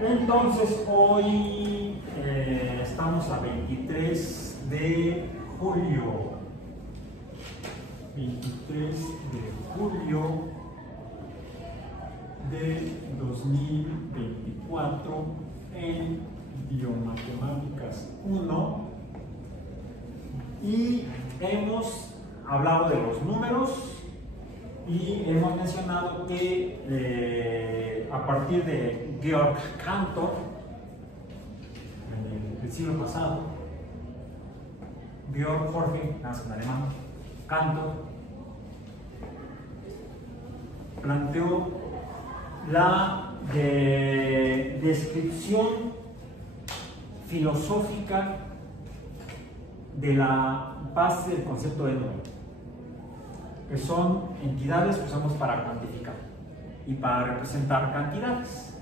Entonces, hoy estamos a 23 de julio. 23 de julio de 2024 en Biomatemáticas 1. Y hemos hablado de los números y hemos mencionado que a partir de Georg Cantor, en el siglo pasado, Georg Jorge, nace en alemán, Cantor, planteó la descripción filosófica de la base del concepto de número, que son entidades que usamos para cuantificar y para representar cantidades.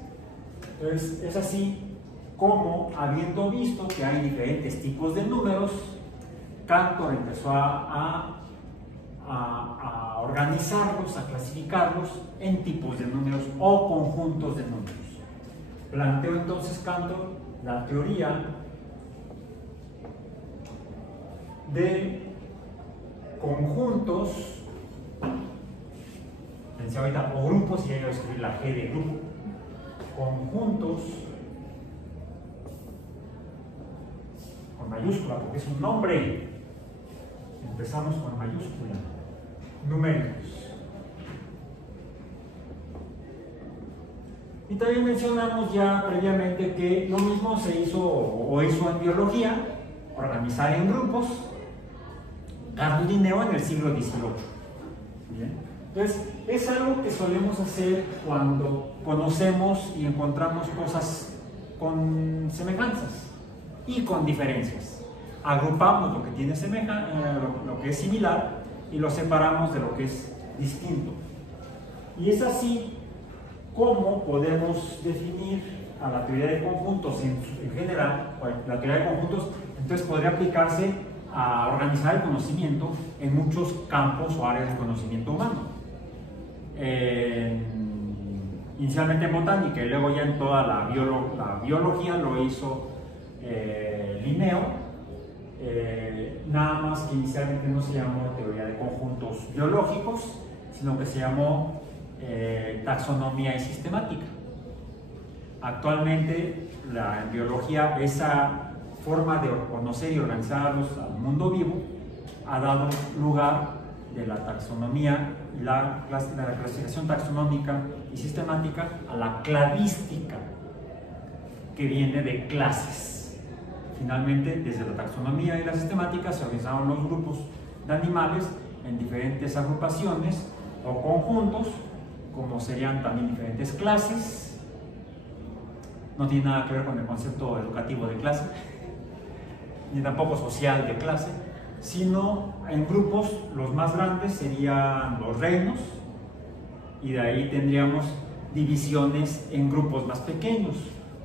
Entonces, es así como, habiendo visto que hay diferentes tipos de números, Cantor empezó a organizarlos, a clasificarlos en tipos de números o conjuntos de números. Planteó entonces Cantor la teoría de conjuntos, pensé ahorita, o grupos, y ya iba a escribir la G de grupo, conjuntos con mayúscula porque es un nombre. Empezamos con mayúscula, numéricos. Y también mencionamos ya previamente que lo mismo se hizo o hizo en biología, organizar en grupos, Carl Linneo en el siglo XVIII. Bien. Entonces, es algo que solemos hacer cuando conocemos y encontramos cosas con semejanzas y con diferencias. Agrupamos lo que tiene lo que es similar y lo separamos de lo que es distinto. Y es así como podemos definir a la teoría de conjuntos en general. La teoría de conjuntos entonces podría aplicarse a organizar el conocimiento en muchos campos o áreas de conocimiento humano. Inicialmente en botánica y luego ya en toda la biología lo hizo Linneo, nada más que inicialmente no se llamó teoría de conjuntos biológicos, sino que se llamó taxonomía y sistemática. Actualmente en biología esa forma de conocer y organizarlos al mundo vivo ha dado lugar de la taxonomía y la clasificación taxonómica y sistemática a la cladística, que viene de clases. Finalmente, desde la taxonomía y la sistemática se organizaron los grupos de animales en diferentes agrupaciones o conjuntos, como serían también diferentes clases. No tiene nada que ver con el concepto educativo de clase, ni tampoco social de clase, sino en grupos. Los más grandes serían los reinos, y de ahí tendríamos divisiones en grupos más pequeños,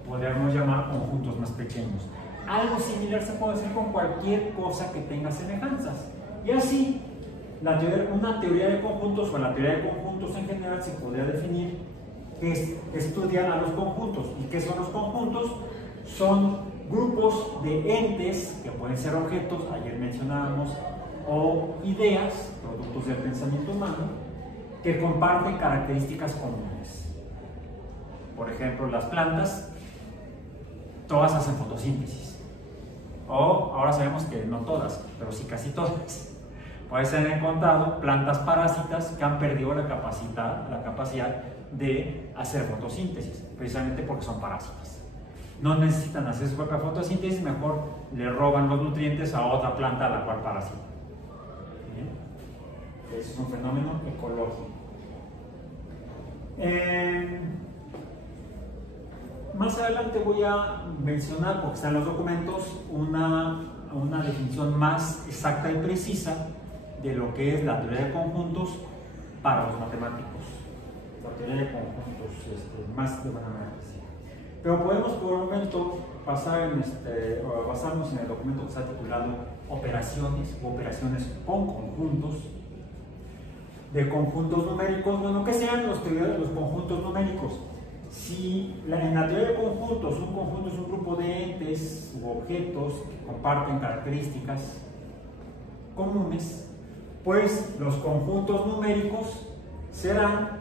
podríamos llamar conjuntos más pequeños. Algo similar se puede hacer con cualquier cosa que tenga semejanzas, y así una teoría de conjuntos o la teoría de conjuntos en general se podría definir que estudian a los conjuntos. ¿Y qué son los conjuntos? Son grupos de entes que pueden ser objetos, ayer mencionábamos, o ideas, productos del pensamiento humano, que comparten características comunes. Por ejemplo, las plantas, todas hacen fotosíntesis. O ahora sabemos que no todas, pero sí casi todas. Puede ser encontrado plantas parásitas que han perdido la capacidad de hacer fotosíntesis, precisamente porque son parásitas. No necesitan hacer su propia fotosíntesis, mejor le roban los nutrientes a otra planta a la cual parasita. ¿Bien? Ese es un fenómeno ecológico. Más adelante voy a mencionar, porque está en los documentos, una definición más exacta y precisa de lo que es la teoría de conjuntos para los matemáticos. La teoría de conjuntos más de buena manera. Pero podemos por un momento basarnos en el documento que está titulado Operaciones o Operaciones con Conjuntos, de conjuntos numéricos. Bueno, ¿qué sean los conjuntos numéricos? Si en la teoría de conjuntos, un conjunto es un grupo de entes u objetos que comparten características comunes, pues los conjuntos numéricos serán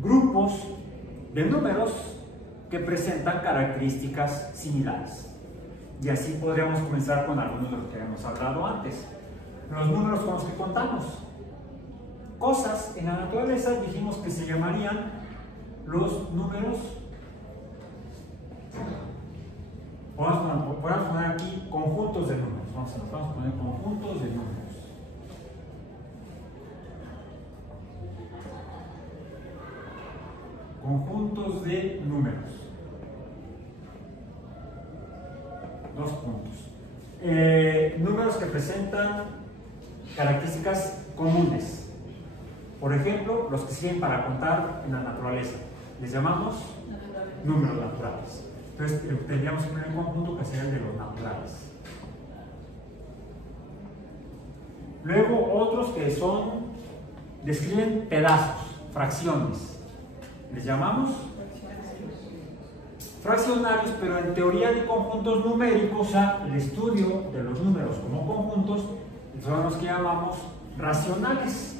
grupos de números que presentan características similares. Y así podríamos comenzar con algunos de los que habíamos hablado antes. Los números con los que contamos. Cosas en la naturaleza dijimos que se llamarían los números. Podemos poner aquí conjuntos de números. Vamos a poner conjuntos de números. Conjuntos de números. Dos puntos. Números que presentan características comunes. Por ejemplo, los que sirven para contar en la naturaleza. Les llamamos números naturales. Entonces tendríamos un primer conjunto que sería el de los naturales. Luego otros que describen pedazos, fracciones. Les llamamos fraccionarios, pero en teoría de conjuntos numéricos, o sea, el estudio de los números como conjuntos, son los que llamamos racionales.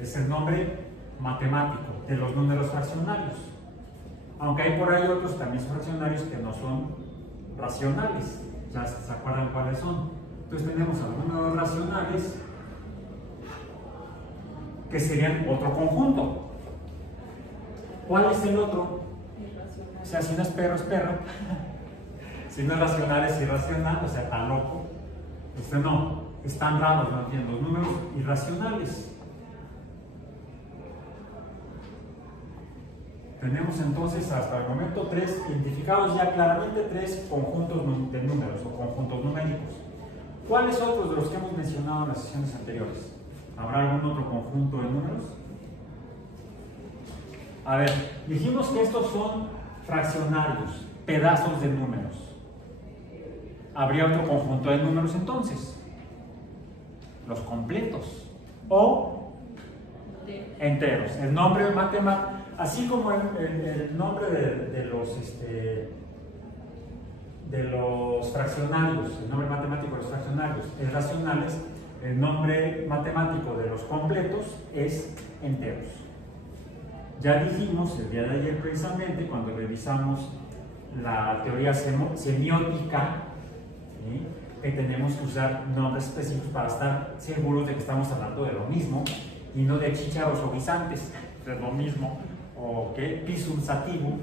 Es el nombre matemático de los números fraccionarios. Aunque hay por ahí otros también son fraccionarios que no son racionales. Ya se acuerdan cuáles son. Entonces tenemos a los números racionales, que serían otro conjunto. ¿Cuál es el otro? O sea, si no es perro, es perro. Si no es racional, es irracional, o sea, tan loco. No, están raros, ¿no? Los números irracionales. Tenemos entonces hasta el momento identificados ya claramente tres conjuntos de números o conjuntos numéricos. ¿Cuáles otros de los que hemos mencionado en las sesiones anteriores? ¿Habrá algún otro conjunto de números? A ver, dijimos que estos son fraccionarios, pedazos de números. ¿Habría otro conjunto de números entonces? Los completos o enteros. El nombre matemático, así como el nombre de los fraccionarios, el nombre matemático de los fraccionarios es racionales, el nombre matemático de los completos es enteros. Ya dijimos el día de ayer precisamente, cuando revisamos la teoría semiótica, ¿sí?, que tenemos que usar nombres específicos para estar seguros de que estamos hablando de lo mismo y no de chícharos o guisantes, que es lo mismo, o que pisum sativum,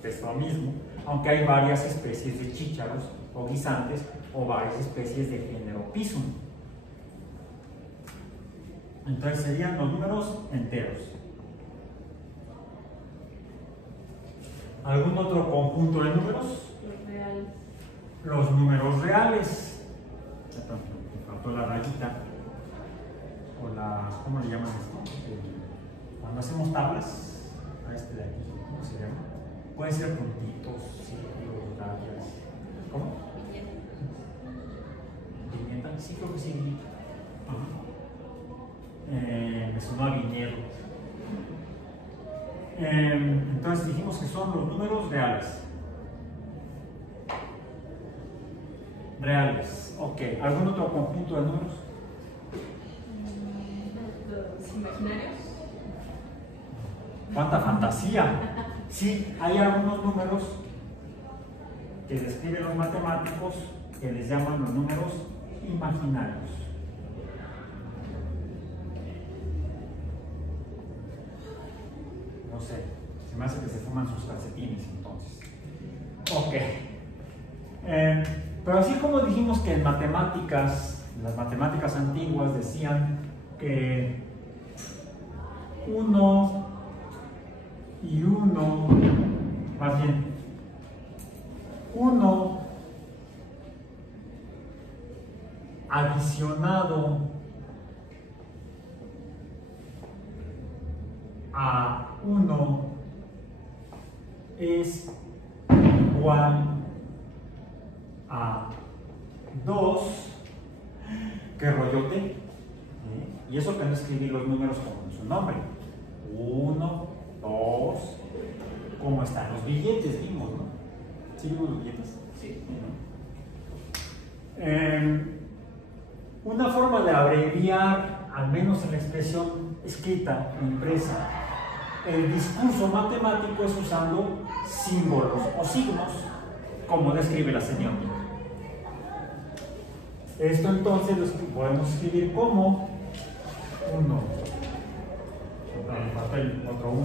que es lo mismo, aunque hay varias especies de chícharos o guisantes o varias especies de género pisum. Entonces serían los números enteros. ¿Algún otro conjunto de números? Los reales. Los números reales. Me faltó la rayita. O la, ¿cómo le llaman esto? Cuando hacemos tablas, a este de aquí, ¿cómo se llama? Pueden ser puntitos, círculos, rayas. ¿Cómo? Viñeta. Sí, creo que sí. Me sonó a viñedo. Entonces dijimos que son los números reales. Reales, ok. ¿Algún otro conjunto de números? Los imaginarios. ¡Cuánta fantasía! Sí, hay algunos números que describen los matemáticos que les llaman los números imaginarios. No sé, se me hace que se fuman sus calcetines entonces. Ok. Pero así como dijimos que en matemáticas, las matemáticas antiguas decían que 1 y 1, más bien, 1 adicionado a 1 es igual a 2. ¿Qué rollote? Y eso que no escribí los números con su nombre. 1, 2, como están los billetes, vimos, ¿no? ¿Sí vimos los billetes? Sí. Una forma de abreviar, al menos en la expresión escrita o impresa, el discurso matemático es usando símbolos o signos, como describe la semiótica. Esto entonces lo podemos escribir como 1, papel, otro 1,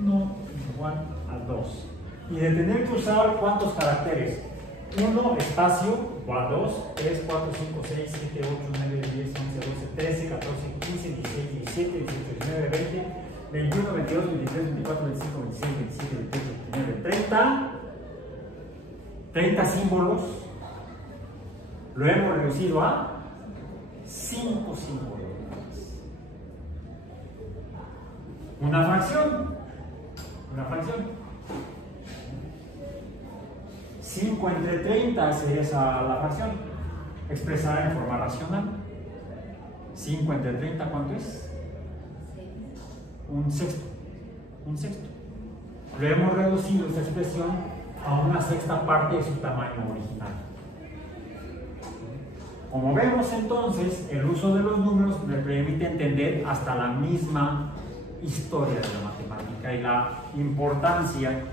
1 igual a 2. Y de tener que usar ¿cuántos caracteres? 1 espacio igual a 2, 3, 4, 5, 6, 7, 8, 9, 10, 11, 12, 13, 14, 15, 16, 17, 18, 19, 20, 21, 22, 23, 24, 25, 26, 27, 28, 29, 30. 30 símbolos. Lo hemos reducido a 5 símbolos. Una fracción. Una fracción. 5 entre 30 sería esa la fracción, expresada en forma racional. 5 entre 30, ¿cuánto es? Un sexto. Un sexto. Lo hemos reducido esa expresión a una sexta parte de su tamaño original. Como vemos entonces, el uso de los números me permite entender hasta la misma historia de la matemática y la importancia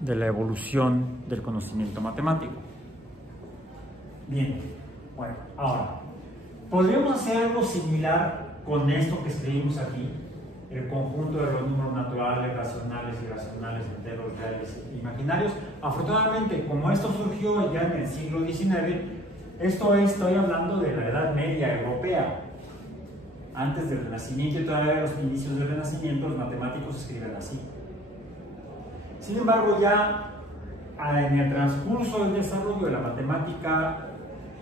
de la evolución del conocimiento matemático. Bien, bueno, ahora, podríamos hacer algo similar con esto que escribimos aquí, el conjunto de los números naturales, racionales, irracionales, enteros, reales e imaginarios. Afortunadamente, como esto surgió ya en el siglo XIX, estoy hablando de la Edad Media europea. Antes del Renacimiento y todavía de los inicios del Renacimiento, los matemáticos escriben así. Sin embargo, ya en el transcurso del desarrollo de la matemática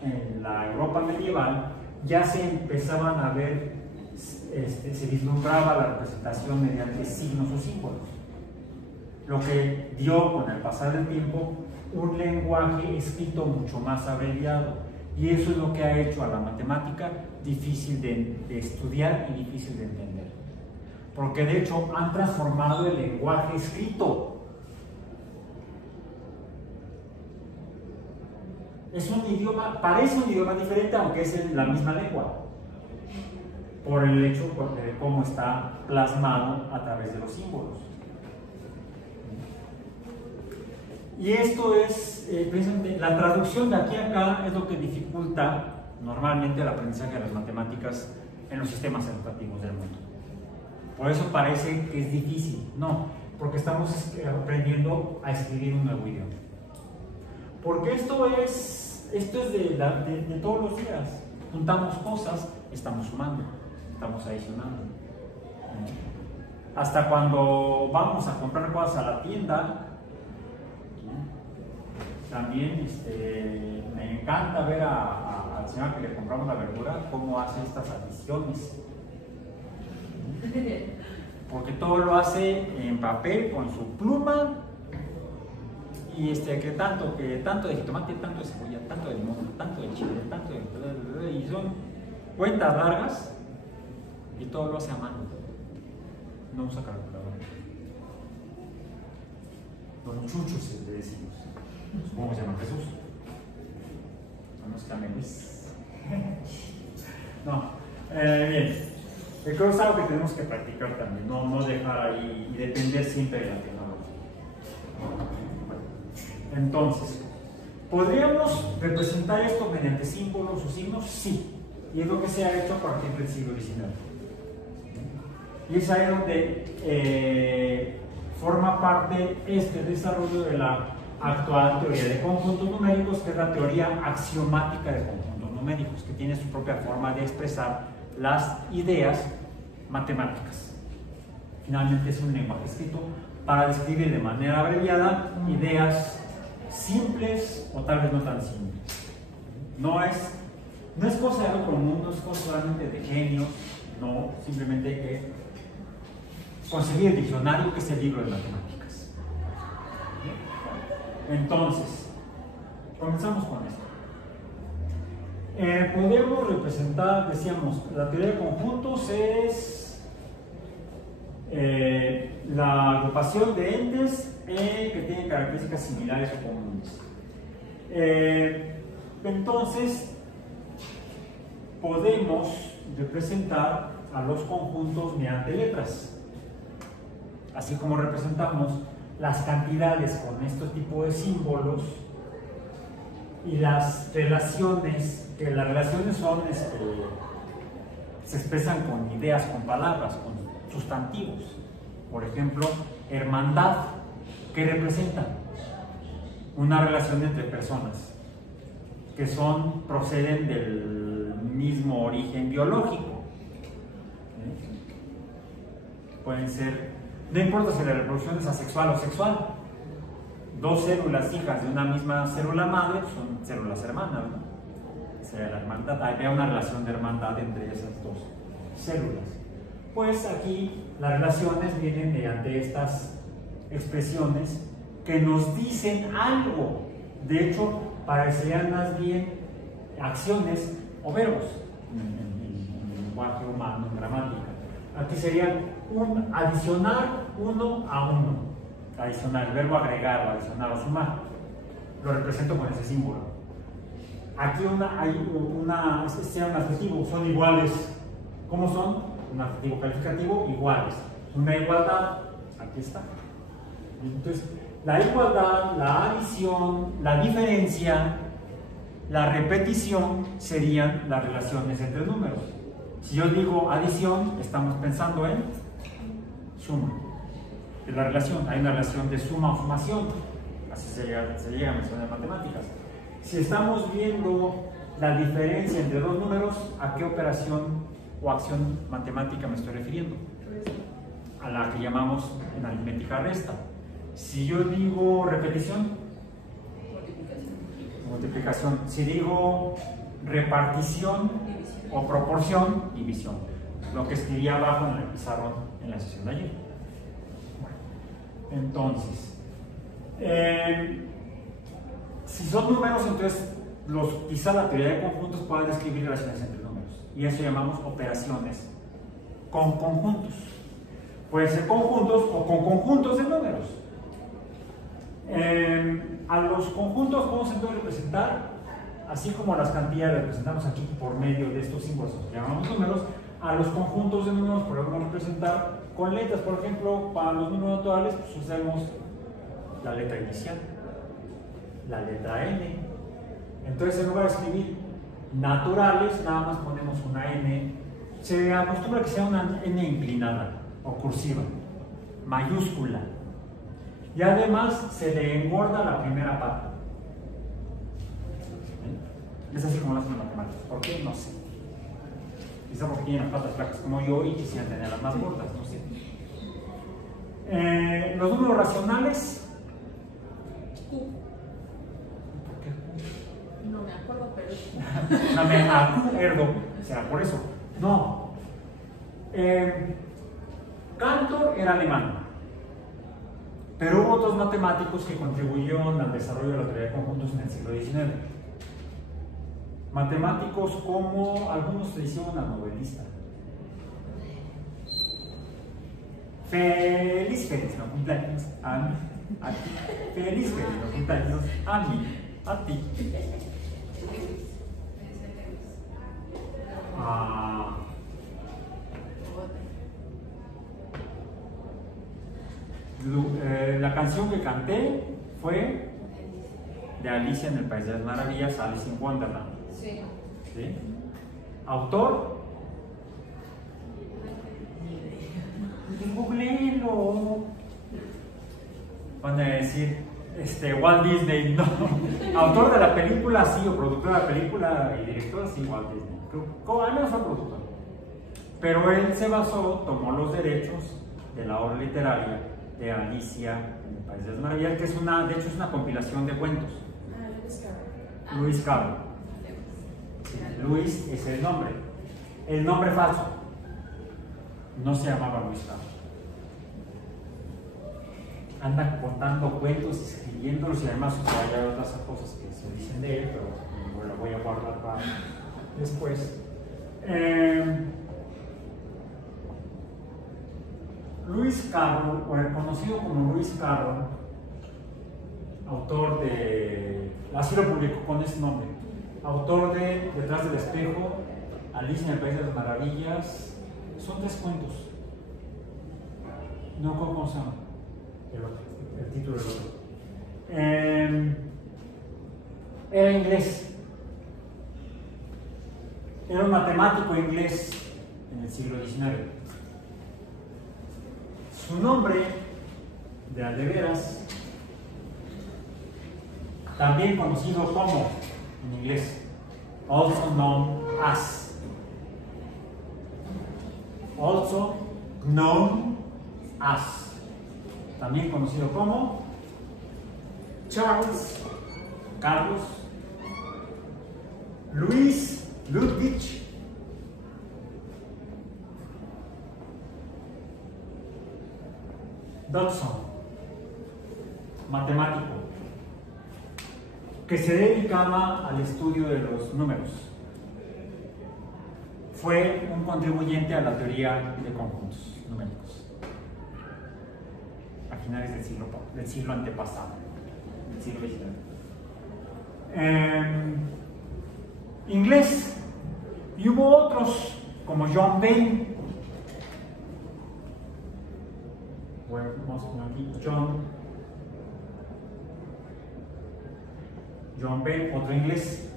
en la Europa medieval, ya se empezaban a ver, se vislumbraba la representación mediante signos o símbolos, lo que dio con el pasar del tiempo un lenguaje escrito mucho más abreviado, y eso es lo que ha hecho a la matemática difícil de estudiar y difícil de entender, porque de hecho han transformado el lenguaje escrito. Es un idioma, parece un idioma diferente, aunque es la misma lengua, por el hecho de cómo está plasmado a través de los símbolos. Y esto es, precisamente, la traducción de aquí a acá es lo que dificulta normalmente el aprendizaje de las matemáticas en los sistemas educativos del mundo. Por eso parece que es difícil. No, porque estamos aprendiendo a escribir un nuevo idioma. Porque esto es de todos los días. Juntamos cosas, estamos sumando, estamos adicionando. Hasta cuando vamos a comprar cosas a la tienda, también me encanta ver al señor que le compramos la verdura cómo hace estas adiciones. Porque todo lo hace en papel con su pluma. Y que tanto de jitomate, tanto de cebolla, tanto de limón, tanto de chile, tanto de... Y son cuentas largas y todo lo hace a mano. No usa calculadora. Don Chuchos le decimos. ¿Cómo se llama Jesús? No nos llame Luis. No. Bien. Creo que es algo que tenemos que practicar también. No dejar ahí y depender siempre de la tecnología. Entonces, ¿podríamos representar esto mediante símbolos o signos? Sí, y es lo que se ha hecho a partir del siglo XIX. Y es ahí donde forma parte este desarrollo de la actual teoría de conjuntos numéricos, que es la teoría axiomática de conjuntos numéricos, que tiene su propia forma de expresar las ideas matemáticas. Finalmente es un lenguaje escrito para describir de manera abreviada ideas simples o tal vez no tan simples. No es cosa de algo común, no es cosa solamente de genios, no, simplemente conseguir el diccionario, que es el libro de matemáticas. Entonces, comenzamos con esto. Podemos representar, decíamos, la teoría de conjuntos es la agrupación de entes que tienen características similares o comunes. Entonces, podemos representar a los conjuntos mediante letras. Así como representamos las cantidades con este tipo de símbolos y las relaciones, que las relaciones son, se expresan con ideas, con palabras, con sustantivos. Por ejemplo, hermandad, ¿qué representa? Una relación entre personas que proceden del mismo origen biológico. Pueden ser, no importa si la reproducción es asexual o sexual, dos células hijas de una misma célula madre son células hermanas, ¿no? Sería la hermandad, había una relación de hermandad entre esas dos células. Pues aquí las relaciones vienen mediante estas expresiones que nos dicen algo. De hecho, parecerían más bien acciones o verbos en lenguaje humano, en gramática. Aquí serían adicionar uno a uno. Adicionar, el verbo agregar, o adicionar o sumar. Lo represento con ese símbolo. Aquí sea un adjetivo, son iguales. ¿Cómo son? Un adjetivo calificativo, iguales. Una igualdad, aquí está. Entonces, la igualdad, la adición, la diferencia, la repetición serían las relaciones entre números. Si yo digo adición, estamos pensando en suma. Es la relación, hay una relación de suma o sumación. Así se llega a mencionar en matemáticas. Si estamos viendo la diferencia entre dos números, ¿a qué operación o acción matemática me estoy refiriendo? A la que llamamos en aritmética resta. Si yo digo repetición, multiplicación. Si digo repartición o proporción, división. Lo que escribí abajo en el pizarrón en la sesión de ayer. Entonces, si son números, entonces quizá la teoría de conjuntos pueda describir relaciones entre números. Y eso llamamos operaciones con conjuntos. Pueden ser conjuntos o con conjuntos de números. A los conjuntos podemos entonces representar, así como las cantidades representamos aquí por medio de estos símbolos que llamamos números, a los conjuntos de números podemos representar con letras. Por ejemplo, para los números naturales pues usamos la letra inicial, la letra N. Entonces en lugar de escribir naturales, nada más ponemos una N. Se acostumbra que sea una N inclinada o cursiva, mayúscula. Y además se le engorda la primera pata. Es así como lo hacen las matemáticas. ¿Por qué? No sé. Quizá porque tienen las patas flacas como yo y quisieran tener las más gordas, no sé. Los números racionales. ¿Por qué? No me acuerdo, pero... No me acuerdo. ¿Será por eso? No. Cantor era alemán. Pero hubo otros matemáticos que contribuyeron al desarrollo de la teoría de conjuntos en el siglo XIX. Matemáticos como, algunos se hicieron una novelista. Feliz, no cumpleaños a mí, a ti. Feliz, no cumpleaños a mí, a ti. La canción que canté fue de Alicia en el País de las Maravillas, Alice in Wonderland. Sí. ¿Sí? Autor. Googleenlo. Van a decir Walt Disney, no. Autor de la película, sí, o productor de la película y director, sí, Walt Disney. Como al menos fue productor. Pero él se basó, tomó los derechos de la obra literaria de Alicia en el País de las Maravillas, que de hecho es una compilación de cuentos. Lewis Carroll. Sí, Lewis es el nombre falso. No se llamaba Lewis Carroll. Anda contando cuentos, escribiéndolos y además hay otras cosas que se dicen de él, pero lo voy a guardar para después. Lewis Carroll, o el conocido como Lewis Carroll, autor de, así lo publicó con ese nombre, autor de Detrás del espejo, Alicia en el País de las Maravillas, son 3 cuentos. No, ¿cómo se llama? El título del otro. Era inglés. Era un matemático inglés en el siglo XIX. Su nombre, de a de veras, también conocido como, en inglés, also known as, also known as, también conocido como Charles, Carlos, Luis Ludwig Dodson, matemático, que se dedicaba al estudio de los números. Fue un contribuyente a la teoría de conjuntos numéricos a finales del siglo antepasado, del siglo XIX. Inglés, y hubo otros como John Bain. Bueno, vamos a poner aquí John Bain, otro inglés.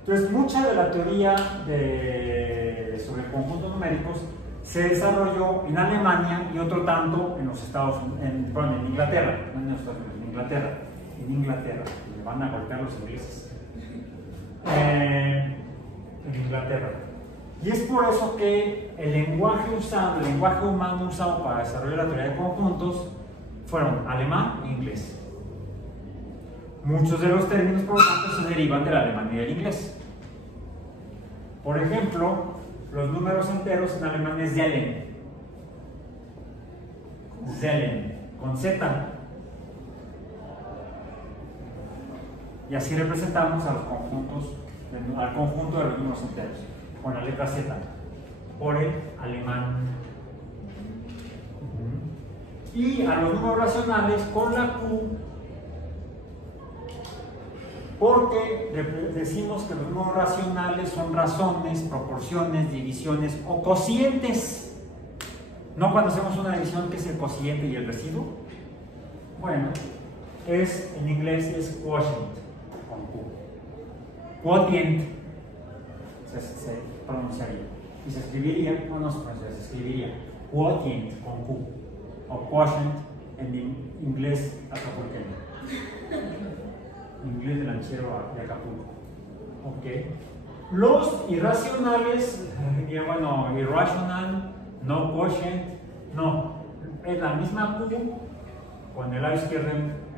Entonces, mucha de la teoría sobre conjuntos numéricos se desarrolló en Alemania y otro tanto en los Estados Unidos, en Inglaterra, no en Estados Unidos, en Inglaterra, me van a golpear los ingleses. En Inglaterra. Y es por eso que el lenguaje humano usado para desarrollar la teoría de conjuntos fueron alemán e inglés. Muchos de los términos, por lo tanto, se derivan del alemán y del inglés. Por ejemplo, los números enteros en alemán es Zellen. Zellen, con Z. Y así representamos a los conjuntos, al conjunto de los números enteros, con la letra Z, por el alemán. Y a los números racionales con la Q, porque decimos que los números racionales son razones, proporciones, divisiones o cocientes. ¿No cuando hacemos una división que es el cociente y el residuo? Bueno, en inglés es quotient, con Q. Quotient se pronunciaría. Y se escribiría, se escribiría quotient con Q. O quotient en inglés acapulqueño. Inglés del lanchero de Acapulco. Ok. Los irracionales, bueno, irrational, no quotient, no. Es la misma Q con el lado izquierdo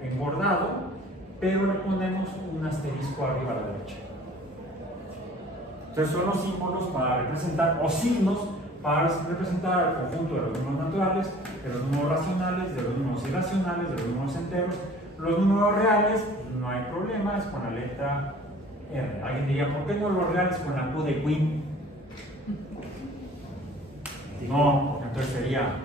engordado, pero le ponemos un asterisco arriba a la derecha. Entonces son los símbolos para representar, o signos para representar el conjunto de los números naturales, de los números racionales, de los números irracionales, de los números enteros. Los números reales, no hay problema, es con la letra R. Alguien diría, ¿por qué no los reales con la Q de Queen? No, porque entonces sería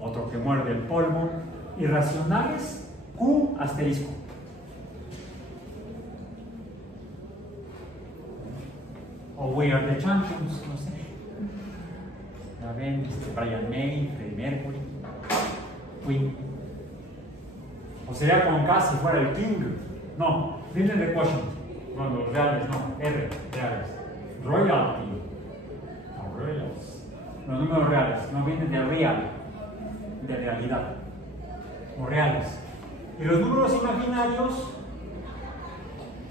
otro que muerde el polvo. Irracionales, Q asterisco. O We Are the Champions, no sé. Ya ven, Brian May, Freddie Mercury, Queen. O sería con K si fuera el King. No, vienen de quotient. No, los reales, no. R, reales. Royalty. No, royals. Los números reales, no vienen de real, de realidad. O reales. Y los números imaginarios,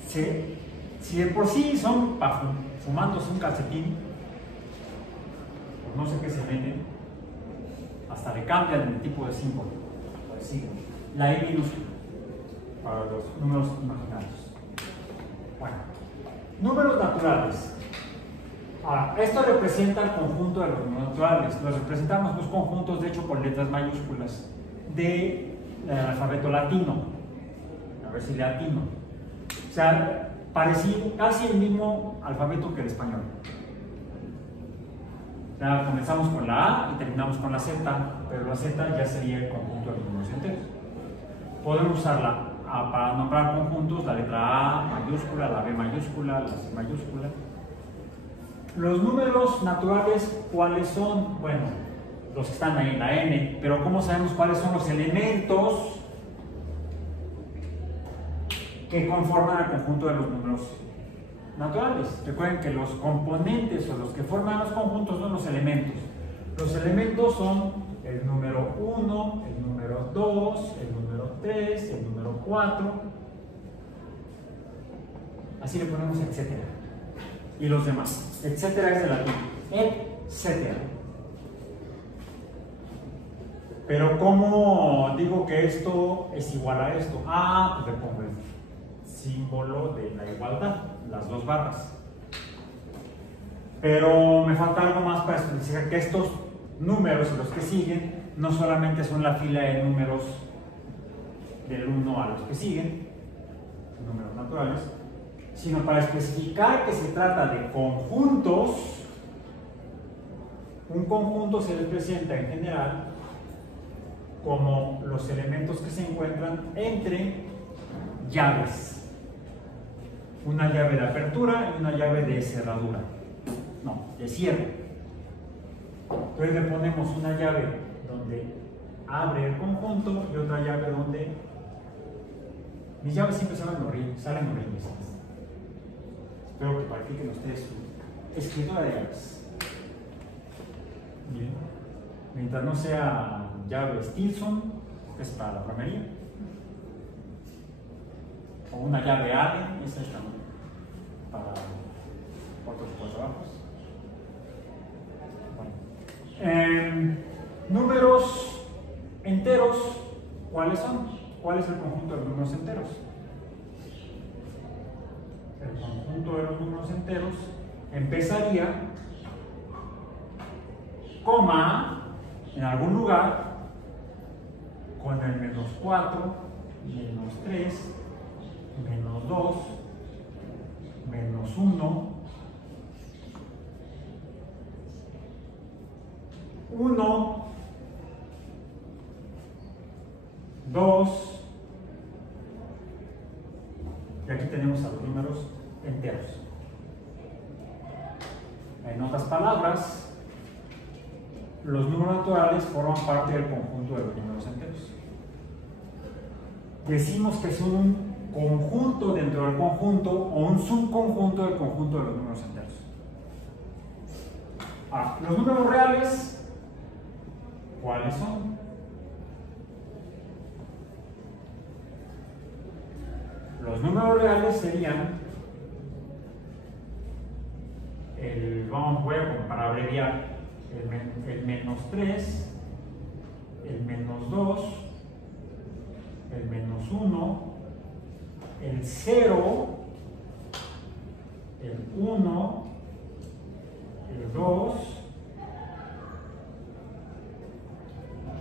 si de por sí son para fumándose un calcetín, pues no sé qué se meten, hasta le cambian el tipo de símbolo. La I minúscula para los números imaginarios. Bueno, números naturales. Ahora, esto representa el conjunto de los números naturales. Los representamos los conjuntos, de hecho, con letras mayúsculas del alfabeto latino. A ver si le atino. O sea, parecido, casi el mismo alfabeto que el español. Ya comenzamos con la A y terminamos con la Z, pero la Z ya sería el conjunto de los números enteros. Podemos usarla para nombrar conjuntos, la letra A mayúscula, la B mayúscula, la C mayúscula. Los números naturales, ¿cuáles son? Bueno, los que están ahí en la N, pero ¿cómo sabemos cuáles son los elementos que conforman el conjunto de los números naturales? Recuerden que los componentes o los que forman los conjuntos son los elementos. Los elementos son el número 1, el número 2, el número 3, el número 4. Así le ponemos etcétera. Y los demás. Etcétera es de latín. Etcétera. Pero ¿cómo digo que esto es igual a esto? Ah, pues le pongo el símbolo de la igualdad, las dos barras. Pero me falta algo más para especificar que estos números y los que siguen no solamente son la fila de números del 1 a los que siguen, números naturales, sino para especificar que se trata de conjuntos. Un conjunto se le presenta en general como los elementos que se encuentran entre llaves. Una llave de apertura y una llave de cerradura. No, de cierre. Entonces le ponemos una llave donde abre el conjunto y otra llave donde... Mis llaves siempre salen horribles. Espero que practiquen ustedes su escritura de llaves. Bien. Mientras no sea llave Stilson, que es para la plomería, o una llave Allen, esa está para otros tipos de trabajos. Bueno. Números enteros, ¿cuáles son? ¿Cuál es el conjunto de los números enteros? El conjunto de los números enteros empezaría, coma, en algún lugar, con el menos 4, menos 3, menos 2, menos 1, 1, 2, y aquí tenemos a los números enteros. En otras palabras, los números naturales forman parte del conjunto de los números enteros. Decimos que es un conjunto dentro del conjunto o un subconjunto del conjunto de los números enteros. Ahora, los números reales, ¿cuáles son? Los números reales serían voy a para abreviar, el menos 3, el menos 2, el menos 1, el 0, el 1, el 2,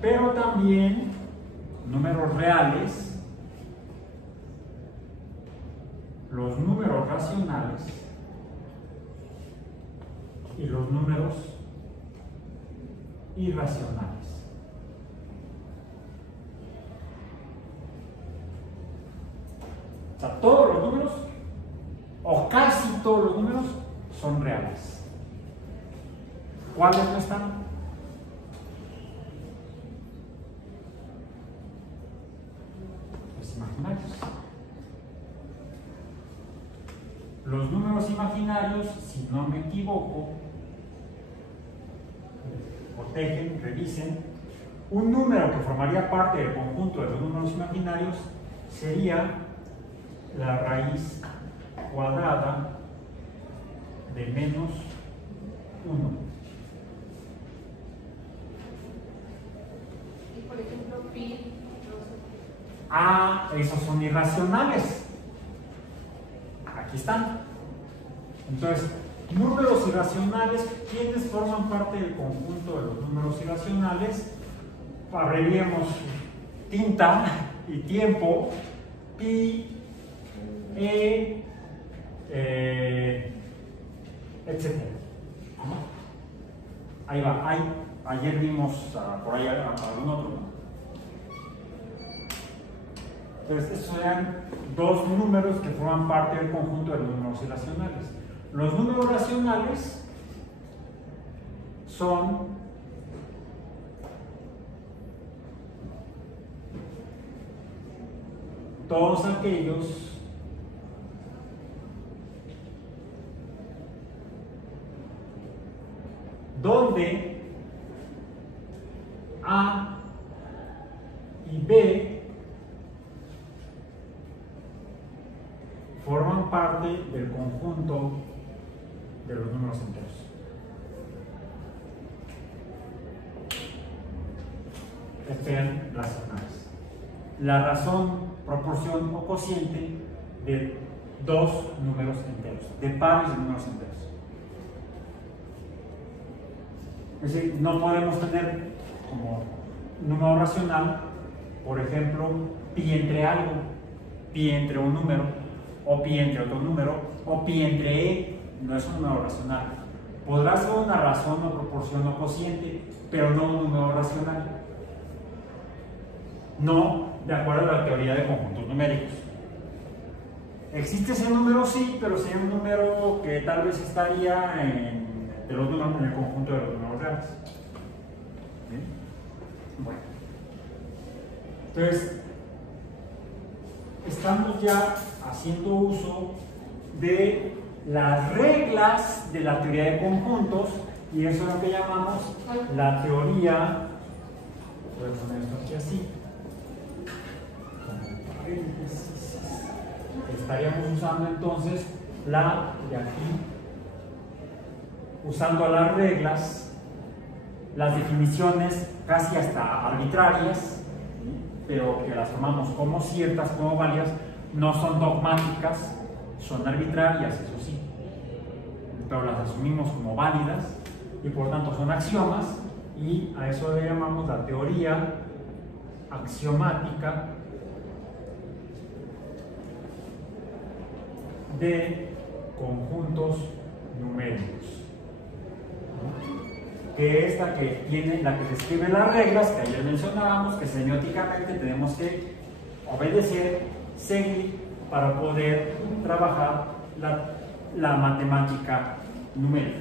pero también números reales, los números racionales y los números irracionales. O sea, todos los números, o casi todos los números, son reales. ¿Cuáles no están? Los imaginarios. Los números imaginarios, si no me equivoco, protegen, revisen, un número que formaría parte del conjunto de los números imaginarios sería la raíz cuadrada de menos 1. Y por ejemplo, pi. Ah, esos son irracionales. Aquí están. Entonces, números irracionales, ¿quiénes forman parte del conjunto de los números irracionales? Abreviemos tinta y tiempo, pi, etc. Ahí va, ayer vimos por ahí algún otro, ¿no? Entonces, estos serían dos números que forman parte del conjunto de números irracionales. Los números racionales son todos aquellos donde A y B forman parte del conjunto de los números enteros. Estas sean racionales. La razón, proporción o cociente de dos números enteros, de pares de números enteros. Es decir, no podemos tener como número racional, por ejemplo, pi entre algo, pi entre un número, o pi entre otro número, o pi entre e, no es un número racional. Podrá ser una razón o proporción o cociente, pero no un número racional. No de acuerdo a la teoría de conjuntos numéricos. Existe ese número, sí, pero sería un número que tal vez estaría en el conjunto de los números reales. ¿Sí? Bueno. Entonces, estamos ya haciendo uso de las reglas de la teoría de conjuntos, y eso es lo que llamamos la teoría. Voy a poner esto aquí así. Estaríamos usando entonces la de aquí, usando las reglas, las definiciones casi hasta arbitrarias, ¿sí? Pero que las tomamos como ciertas, como válidas, no son dogmáticas, son arbitrarias, eso sí, pero las asumimos como válidas y por tanto son axiomas, y a eso le llamamos la teoría axiomática de conjuntos numéricos, que es la que tiene, la que describe las reglas que ayer mencionábamos, que semióticamente tenemos que obedecer, seguir para poder trabajar la matemática numérica,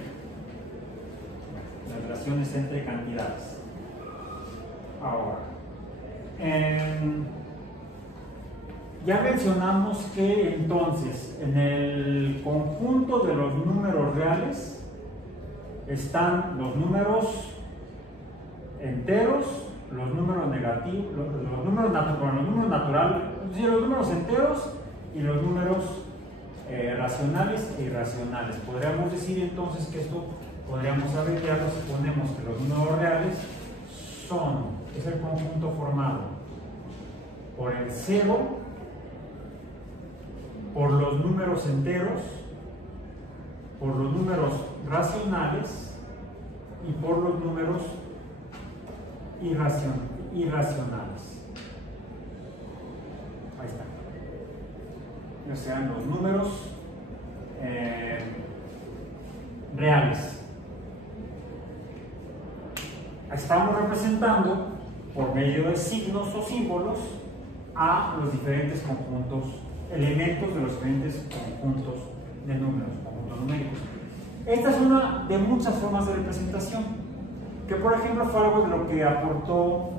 las relaciones entre cantidades. Ahora, ya mencionamos que entonces en el conjunto de los números reales están los números enteros, los números negativos, los números naturales, los números enteros y los números racionales e irracionales. Podríamos decir entonces que esto podríamos abreviarlo si ponemos que los números reales es el conjunto formado por el cero, por los números enteros, por los números racionales y por los números irracionales. Ahí está. O sea, los números reales. Estamos representando por medio de signos o símbolos a los diferentes conjuntos, elementos de los diferentes conjuntos de números, conjuntos numéricos. Esta es una de muchas formas de representación, que por ejemplo fue algo de lo que aportó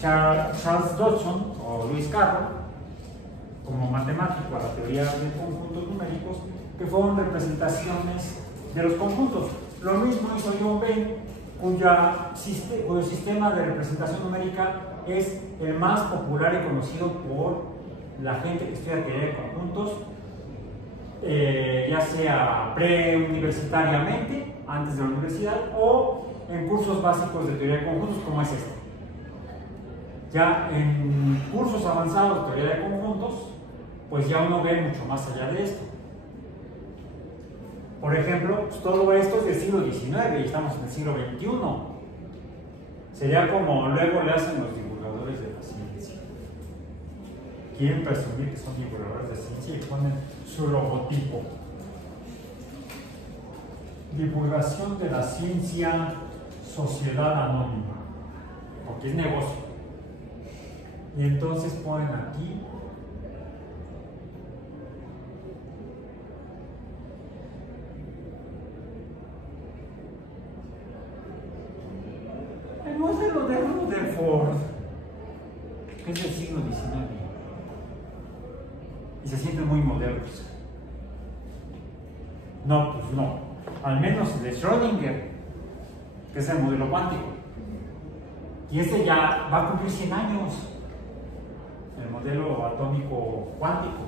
Charles Dodson o Lewis Carroll como matemático a la teoría de conjuntos numéricos, que fueron representaciones de los conjuntos. Lo mismo hizo John Bain, cuyo sistema de representación numérica es el más popular y conocido por la gente que estudia teoría de conjuntos, ya sea preuniversitariamente, antes de la universidad, o en cursos básicos de teoría de conjuntos, como es este. Ya en cursos avanzados de teoría de conjuntos, pues ya uno ve mucho más allá de esto. Por ejemplo, pues todo esto es del siglo XIX y estamos en el siglo XXI. Sería como luego le hacen los divulgadores de la ciencia. Quieren presumir que son divulgadores de ciencia y ponen su logotipo. divulgación de la ciencia, sociedad anónima, porque es negocio. Y entonces ponen aquí el modelo de Rutherford, que es del siglo XIX, y se sienten muy modernos. No, pues no. Al menos el de Schrödinger, que es el modelo cuántico. Y ese ya va a cumplir 100 años. El modelo atómico cuántico.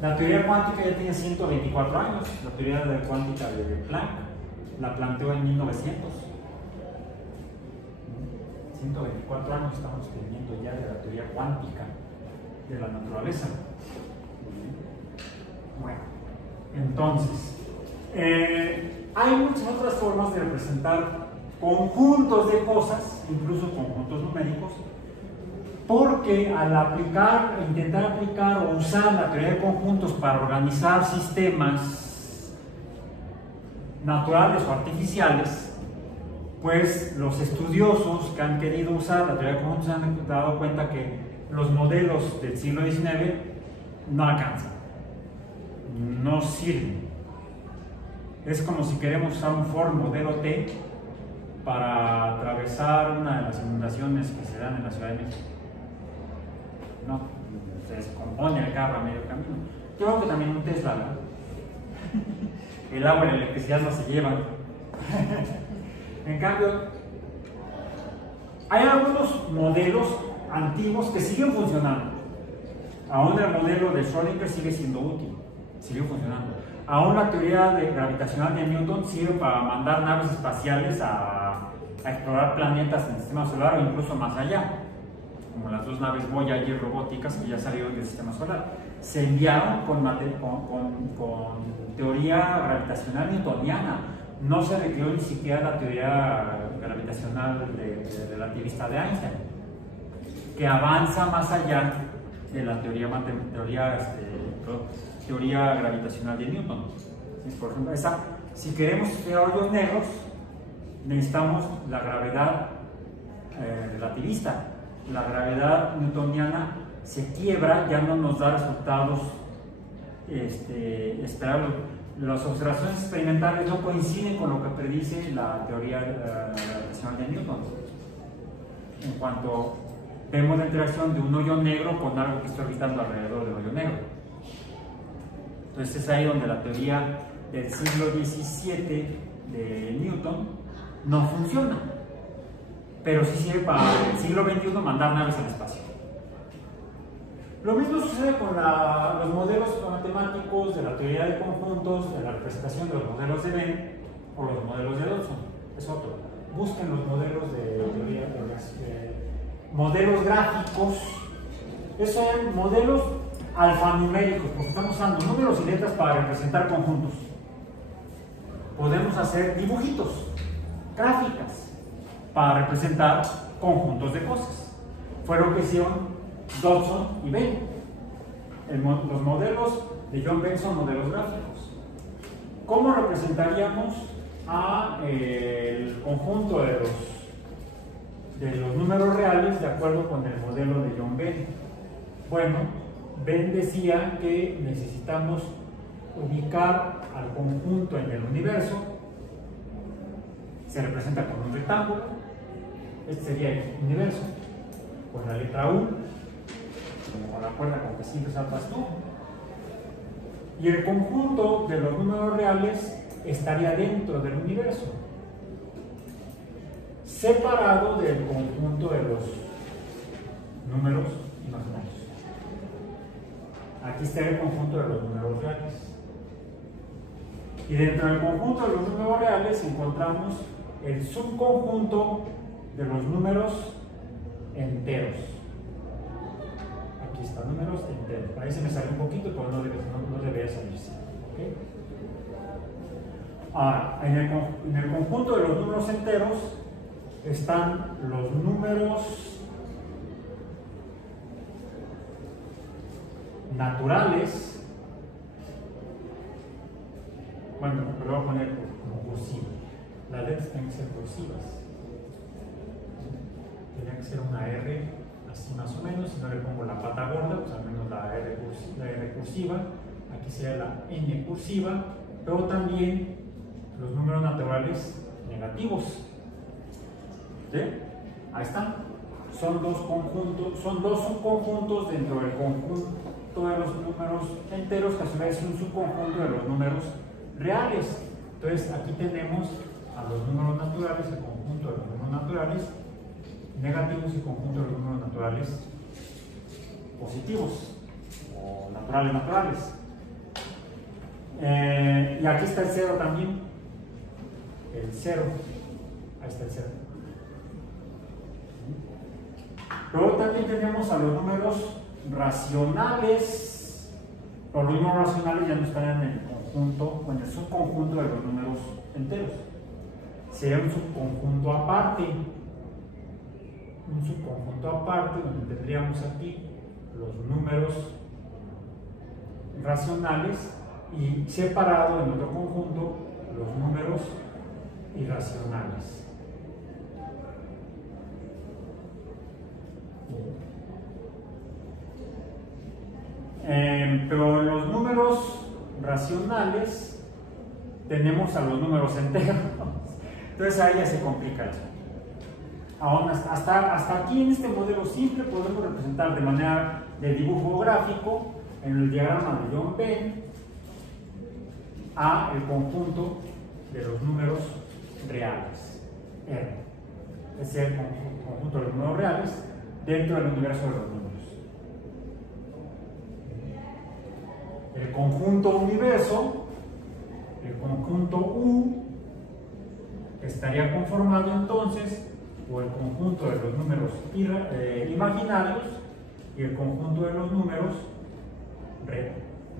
La teoría cuántica ya tiene 124 años. La teoría cuántica de Planck la planteó en 1900. 124 años estamos teniendo ya de la teoría cuántica de la naturaleza. Bueno, entonces, hay muchas otras formas de representar conjuntos de cosas, incluso conjuntos numéricos, porque al intentar aplicar o usar la teoría de conjuntos para organizar sistemas naturales o artificiales, pues los estudiosos que han querido usar la teoría de conjuntos se han dado cuenta que los modelos del siglo XIX no alcanzan, no sirven. Es como si queremos usar un Ford modelo T para atravesar una de las inundaciones que se dan en la Ciudad de México. No, se descompone el carro a medio camino. Yo creo que también un Tesla, ¿no? El agua y la electricidad no se llevan. En cambio, hay algunos modelos antiguos que siguen funcionando. Aún el modelo de Schrödinger sigue siendo útil, sigue funcionando. Aún la teoría gravitacional de Newton sirve para mandar naves espaciales a explorar planetas en el sistema solar o incluso más allá, como las dos naves Voyager robóticas que ya salieron del sistema solar. Se enviaron con teoría gravitacional newtoniana. No se requirió ni siquiera la teoría gravitacional relativista de Einstein, que avanza más allá de la teoría gravitacional de Newton. Por ejemplo, si queremos estudiar hoyos negros, necesitamos la gravedad relativista. La gravedad newtoniana se quiebra, ya no nos da resultados esperables. Las observaciones experimentales no coinciden con lo que predice la teoría gravitacional de Newton. En cuanto vemos la interacción de un hoyo negro con algo que está orbitando alrededor del hoyo negro. Entonces es ahí donde la teoría del siglo XVII de Newton no funciona, pero sí sirve para el siglo XXI mandar naves al espacio. Lo mismo sucede con los modelos matemáticos de la teoría de conjuntos, de la representación de los modelos de Venn o los modelos de Dodson. Es otro. Busquen los modelos de teoría, modelos gráficos. Esos son modelos alfanuméricos, porque estamos usando números y letras para representar conjuntos. Podemos hacer dibujitos, gráficas, para representar conjuntos de cosas. Fue lo que hicieron Dodson y Venn. Los modelos de John Venn son modelos gráficos. ¿Cómo representaríamos el conjunto de los números reales de acuerdo con el modelo de John Venn? Bueno, Venn decía que necesitamos ubicar al conjunto en el universo. Se representa con un rectángulo. Este sería el universo, con la letra U, como con la cuerda con que siempre saltas tú. Y el conjunto de los números reales estaría dentro del universo, separado del conjunto de los números imaginarios. Aquí está el conjunto de los números reales. Y dentro del conjunto de los números reales encontramos el subconjunto de los números enteros. Aquí están números enteros. Ahí se me sale un poquito, pero no debería salirse. ¿Okay? Ahora, en el conjunto de los números enteros están los números naturales. Bueno, lo voy a poner como racionales tienen que ser cursivas. Tendría que ser una R así más o menos. Si no le pongo la pata gorda, pues al menos la R cursiva. Aquí sería la N cursiva, pero también los números naturales negativos. ¿Sí? Ahí están. Son dos subconjuntos dentro del conjunto de los números enteros, que a su vez es un subconjunto de los números reales. Entonces aquí tenemos a los números naturales, el conjunto de los números naturales negativos y el conjunto de los números naturales positivos o naturales. Y aquí está el cero también. El cero. Ahí está el cero. Luego también tenemos a los números racionales. Pero los números racionales ya no están en el conjunto, o en el subconjunto de los números enteros. Sería un subconjunto aparte. Un subconjunto aparte donde tendríamos aquí los números racionales y separado en otro conjunto los números irracionales. Pero en los números racionales tenemos a los números enteros. Entonces ahí ya se complica eso. Aún hasta aquí en este modelo simple podemos representar de manera de dibujo gráfico en el diagrama de John Venn a el conjunto de los números reales, R. Es el conjunto de los números reales dentro del universo de los números. El conjunto universo, el conjunto U, estaría conformado entonces por el conjunto de los números imaginarios y el conjunto de los números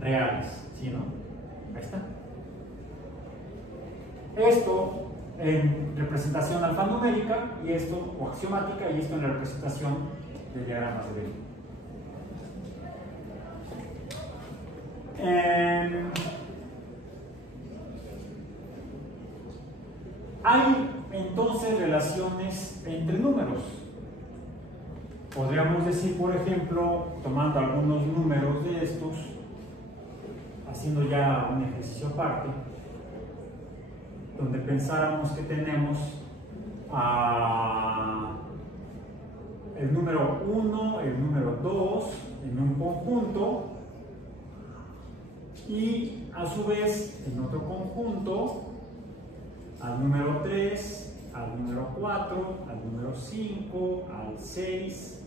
reales. ¿Sí, no? Ahí está. Esto en representación alfanumérica y esto, o axiomática, y esto en la representación de diagramas de Venn. Hay entonces relaciones entre números. Podríamos decir, por ejemplo, tomando algunos números de estos, haciendo ya un ejercicio aparte, donde pensáramos que tenemos el número 1, el número 2 en un conjunto y a su vez en otro conjunto al número 3, al número 4, al número 5, al 6,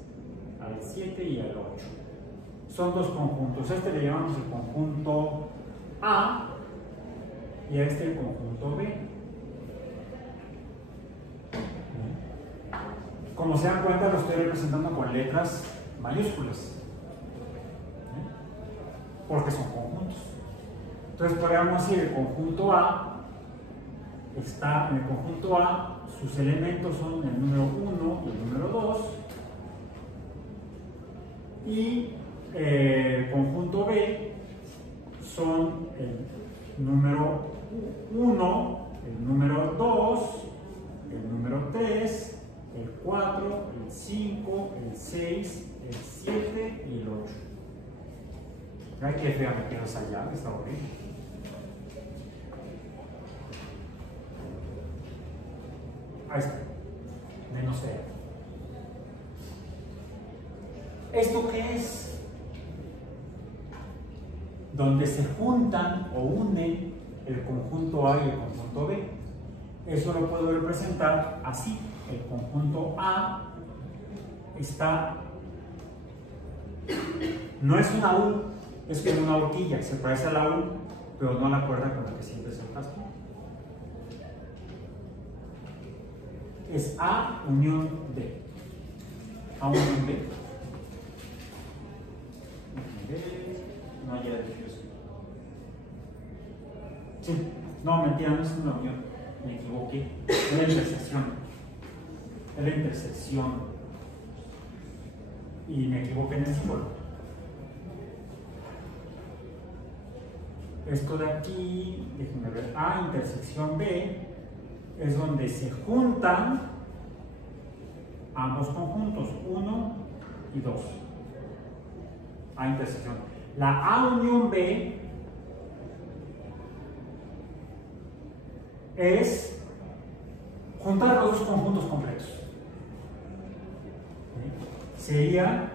al 7 y al 8. Son dos conjuntos. Este le llamamos el conjunto A y a este el conjunto B. Como se dan cuenta, lo estoy representando con letras mayúsculas, porque son conjuntos. Entonces podríamos decir el conjunto A está en el conjunto A, sus elementos son el número 1 y el número 2, y el conjunto B son el número 1, el número 2, el número 3, el 4, el 5, el 6, el 7 y el 8. Ay, qué fea me quedo esa llave, está horrible. Ahí está, menos C. ¿Esto qué es? Donde se juntan o unen el conjunto A y el conjunto B. Eso lo puedo representar así. El conjunto A está, no es una U, es como una horquilla, se parece a la U, pero no a la cuerda con la que sientes el pasto. Es A unión B. A unión B. No hay edificios. Sí, no, mentira, no es una unión. Me equivoqué. Es la intersección. Es la intersección. Y me equivoqué en el símbolo. Esto de aquí, déjenme ver. A intersección B es donde se juntan ambos conjuntos, 1 y 2. A intersección. La A unión B es juntar los dos conjuntos completos. Sería